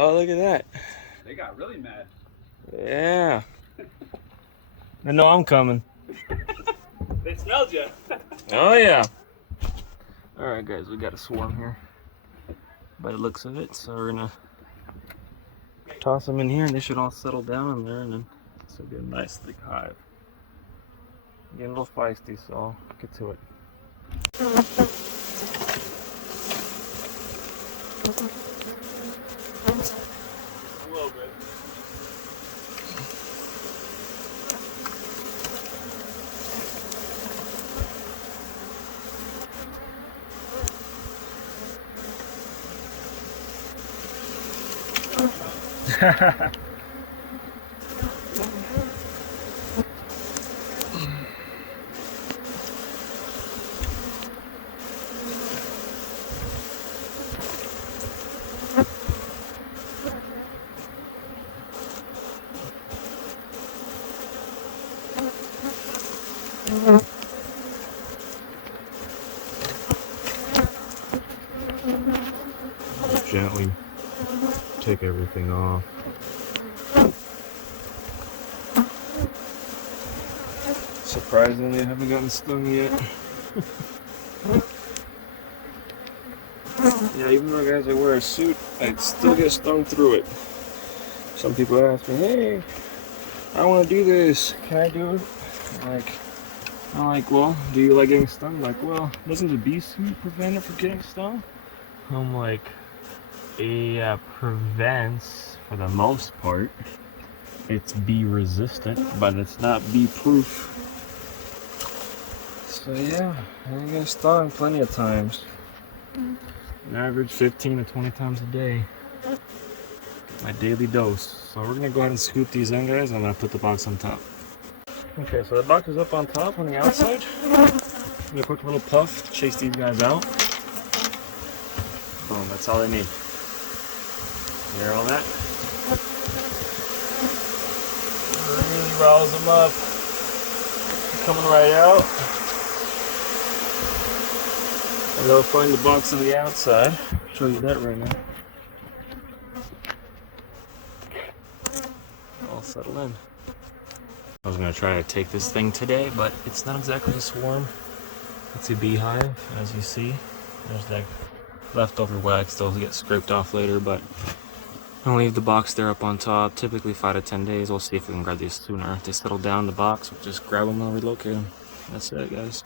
Oh, look at that. They got really mad. Yeah. They know I'm coming. They smelled you. Oh, yeah. Alright, guys, we got a swarm here by the looks of it. So we're going to toss them in here and they should all settle down in there. And then this will be a nice thick hive. Getting a little feisty, so I'll get to it. A little bit. Gently take everything off. Surprisingly, I haven't gotten stung yet. Yeah, even though, guys, I wear a suit, I still get stung through it. Some people ask me, hey, I want to do this. Can I do it? I'm like, well, do you like getting stung? I'm like, well, doesn't the bee suit prevent it from getting stung? I'm like, yeah, prevents for the most part. It's bee resistant, but it's not bee proof. So yeah, I get stung plenty of times. An average 15 to 20 times a day. My daily dose. So we're gonna go ahead and scoop these in, guys. I'm gonna put the box on top. Okay, so the box is up on top on the outside. I'm gonna put a little puff to chase these guys out. Boom, that's all they need. You hear all that? Really rouse them up. Coming right out. And they'll find the box on the outside. I'll show you that right now. All settle in. I was going to try to take this thing today, but it's not exactly a swarm. It's a beehive, as you see. There's that leftover wax that'll get scraped off later, but I'll leave the box there up on top. Typically 5 to 10 days. We'll see if we can grab these sooner. If they settle down in the box, we'll just grab them and relocate them. That's it, guys.